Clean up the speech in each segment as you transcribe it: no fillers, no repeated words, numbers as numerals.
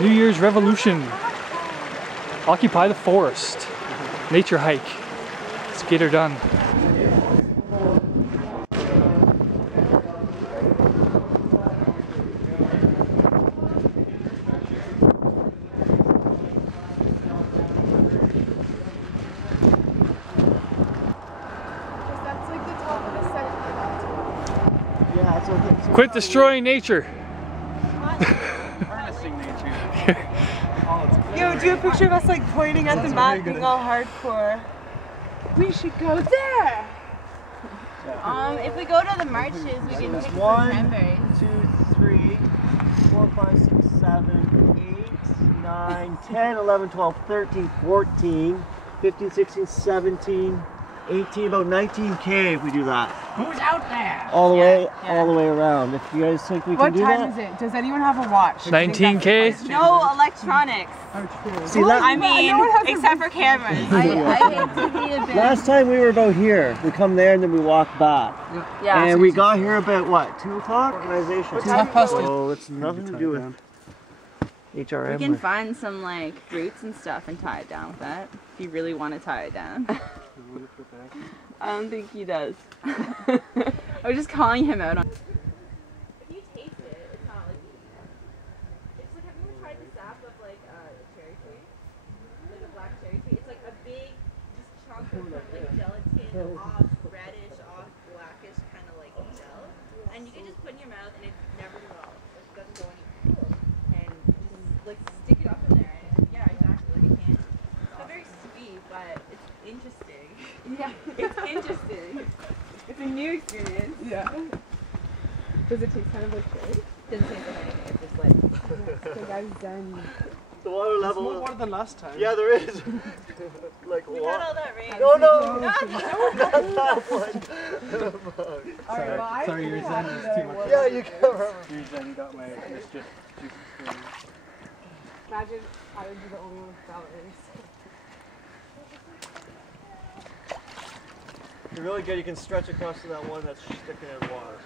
New Year's revolution. Occupy the forest. Nature hike. Let's get her done. Quit destroying nature. Harnessing nature. Yo, do a picture of us like pointing at the map, being all hardcore. We should go there. If we go to the marches, we can pick some cranberries. 1, 2, 3, 4, 5, 6, 7, 8, 9, 10, 11, 12, 13, 14, 15, 16, 17, 18, about 19K if we do that. Who's out there? All the way around. If you guys think we can do that. What time is it? Does anyone have a watch? 19K? No electronics. See, I mean, except for cameras. I hate to be a bit. last time we were about here. We come there and then we walk back. Yeah. And we got here about what? 2 o'clock? Organization. Oh, it's nothing to do with HRM. We can find some like roots and stuff and tie it down with that. If you really want to tie it down. I don't think he does. I was just calling him out on. If you taste it, it's not like it's like, have you ever tried the sap of like a cherry tree? Like a black cherry tree? It's like a big just chunk of like gelatin, off reddish, off blackish kind of like gel. And you can just put in your mouth and it never dissolves. It doesn't go anywhere. And just like stick it up in there. And yeah, exactly. Like it can't. It's not very sweet, but it's interesting. Yeah, it's interesting. It's a new experience. Yeah. Does it taste kind of like cherry? Doesn't taste like anything. It's just like. So guys, done. The water level. There's more water than last time. Yeah, there is. Like We what? got all that rain. No, not that one. Sorry, your Zen is too much. Yeah, you can remember. Your Zen got my mischief. Imagine I would be the only one with salaries. You're really good. You can stretch across to that one that's sticking in water.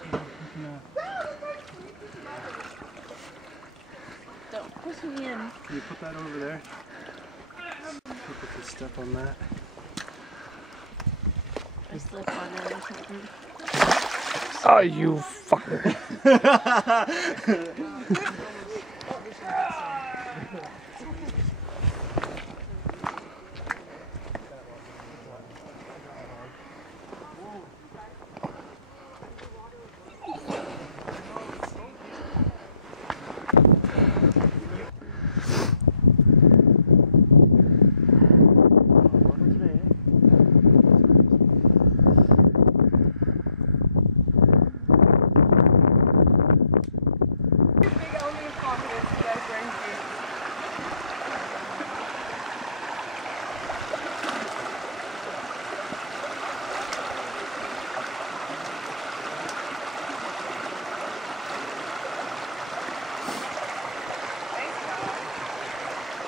Don't push me in. Can you put that over there? Put the step on that. Or slip on it or something. Oh, you fucker.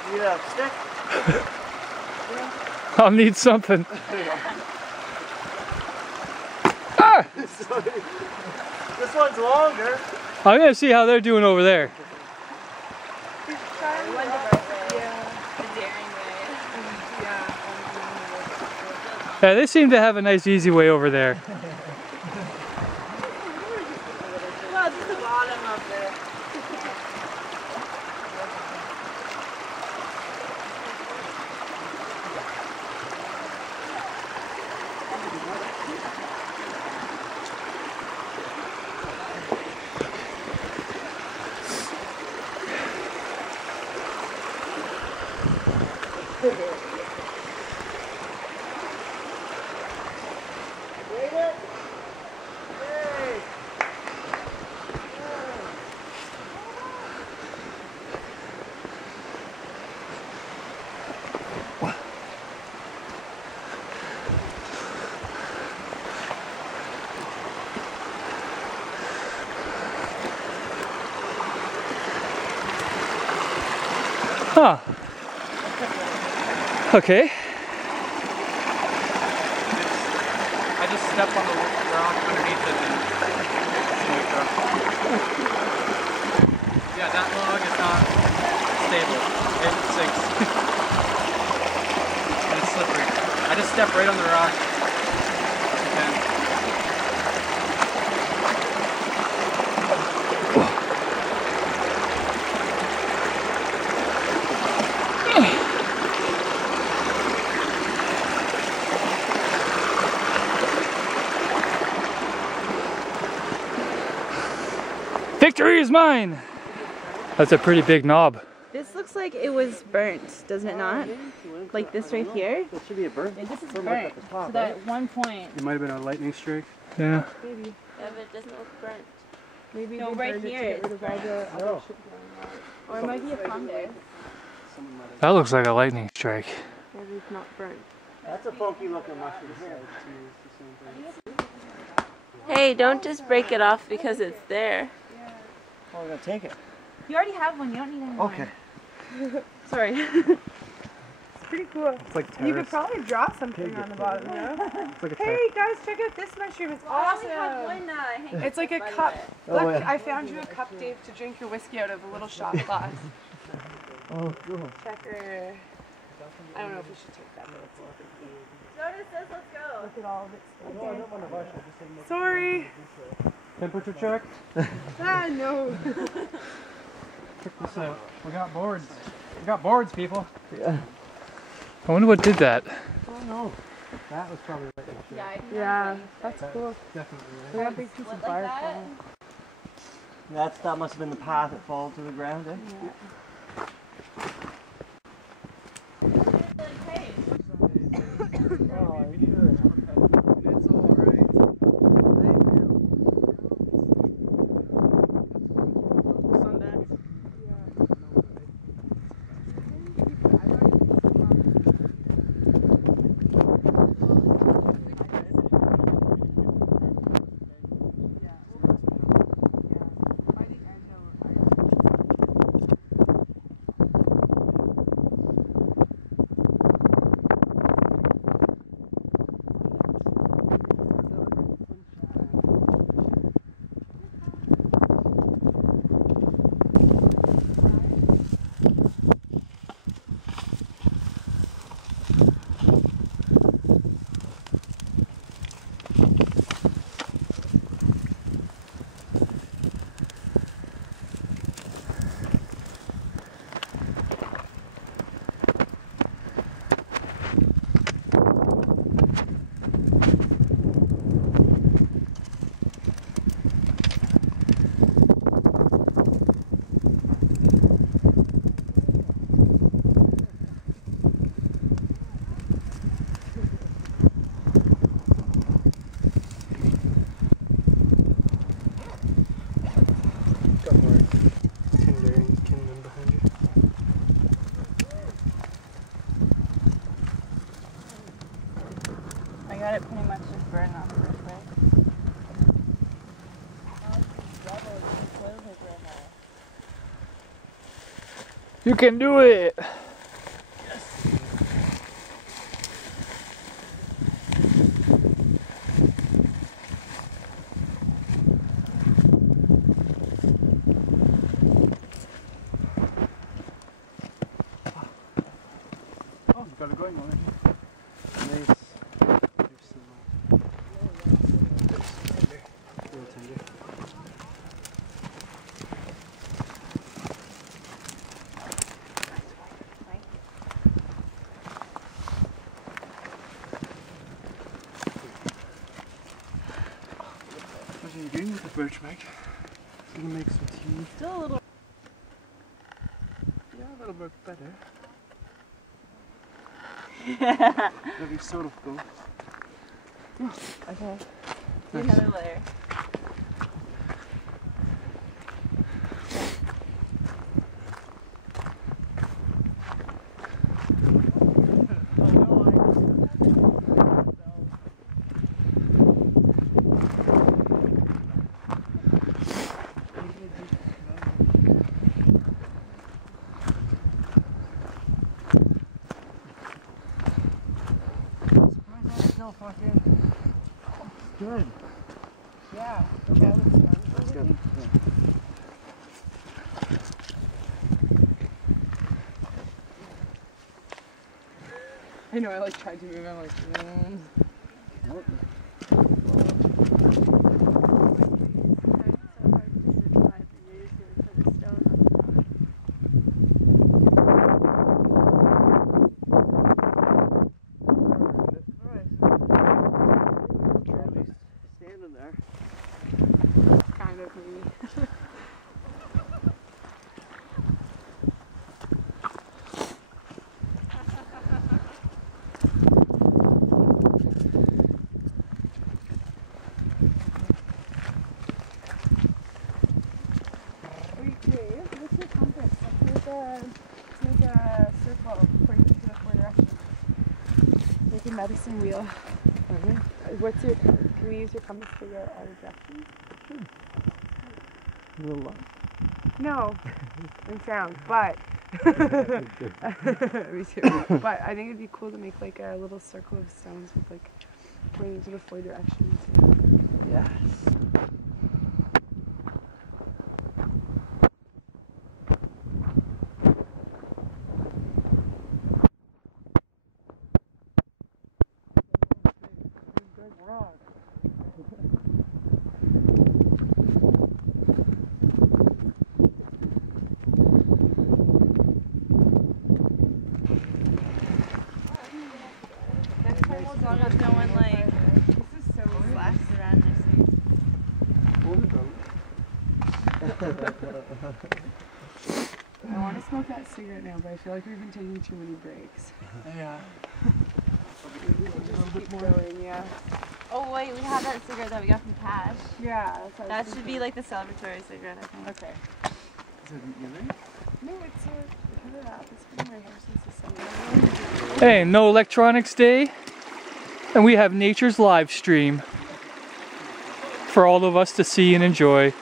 You need a stick? I'll need something. Ah! This one's longer. I'm gonna see how they're doing over there. Yeah, they seem to have a nice easy way over there. Well, it's the bottom of it. Huh. Okay. I just stepped on the rock underneath it and yeah, that log is not unstable. It sinks. And it's slippery. I just step right on the rock. Again. Victory is mine! That's a pretty big knob. This looks like it was burnt, doesn't it not? Like this right here? That should be a burn. Yeah, this is Burn burnt. at the top, So that right? at one point. It might have been a lightning strike. Yeah. Maybe. Yeah, but it doesn't look burnt. Maybe No, they right burned it to here get rid of all the other No. shit going on. Or it might be a fungus. That looks like a lightning strike. Maybe it's not burnt. That's a funky looking mushroom here. Hey, don't just break it off because it's there. Oh, we're gonna take it. You already have one, you don't need any more. Okay. Sorry. It's pretty cool. It's like You could terrace. probably draw something on the bottom, no? It's like a Hey guys, check out this mushroom. It's awesome. It's like a cup. Look, Oh, yeah. I found you a cup, Dave, to drink your whiskey out of, a little shot glass. Oh, cool. Checker. I don't know if we should take that, but it's Notice this, let's go. look at all of its stuff. No, I don't want to rush. I just said make Sorry. Temperature check. Ah, no. Check this out. We got boards. We got boards, people. Yeah. I wonder what did that. Oh no. That was probably lightning strike. Yeah, I think Yeah, that's cool. Definitely. We got a big piece of bark. That must have been the path that followed to the ground, eh? Oh, I'm sure. It's alright. Thank you. Sundance. Got more tinder and kindling behind you. I got it pretty much just burned off first, right? You can do it! Oh, you got it going on it. Nice. There's some tinder. Real tinder. What are you doing with the birch, Mike? Gonna make some tea. Still a little. Yeah, a little bit better. Yeah. Maybe sort of go. Okay. Do another layer. Still fucking good. Yeah. That's good. I know, I like tried to move, I'm like, Standing there. kind of maybe. What's your compass? Let's make a circle according to the 4 directions. Like a medicine wheel. What's your, can we use your compass to figure out our directions? Sure. No, in sound, but me too. But I think it'd be cool to make like a little circle of stones with like pointing to the 4 directions. Yes. Next time, as long as no one like This is so slashes around their seat. I want to smoke that cigarette now, but I feel like we've been taking too many breaks. Yeah. Just keep going, yeah. Oh wait, we have that cigarette that we got from Cash. Yeah, that's what I That was should be like the celebratory cigarette, I think. Okay. Is it moving? No, it's a cover up. It's been in my hair since the summer. Hey, no electronics day, and we have nature's live stream for all of us to see and enjoy.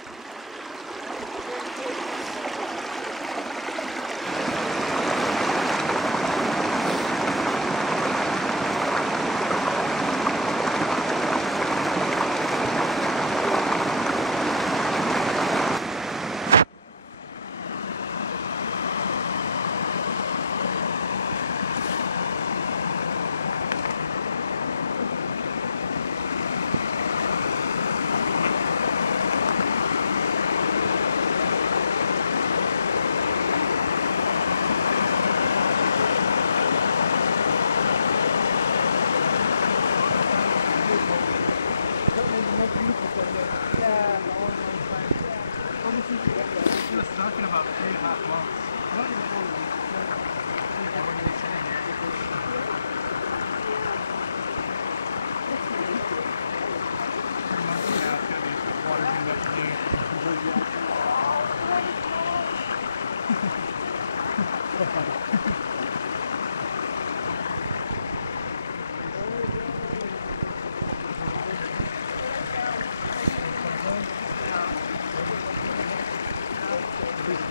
He was talking about 3.5 months.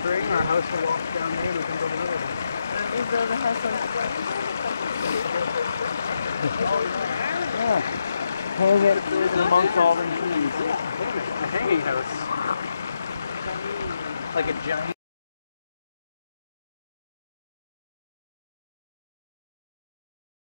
Spring, our house will walk down there and we can build another one. We build a house on Yeah. Hang it amongst all the trees. A hanging house. Like a giant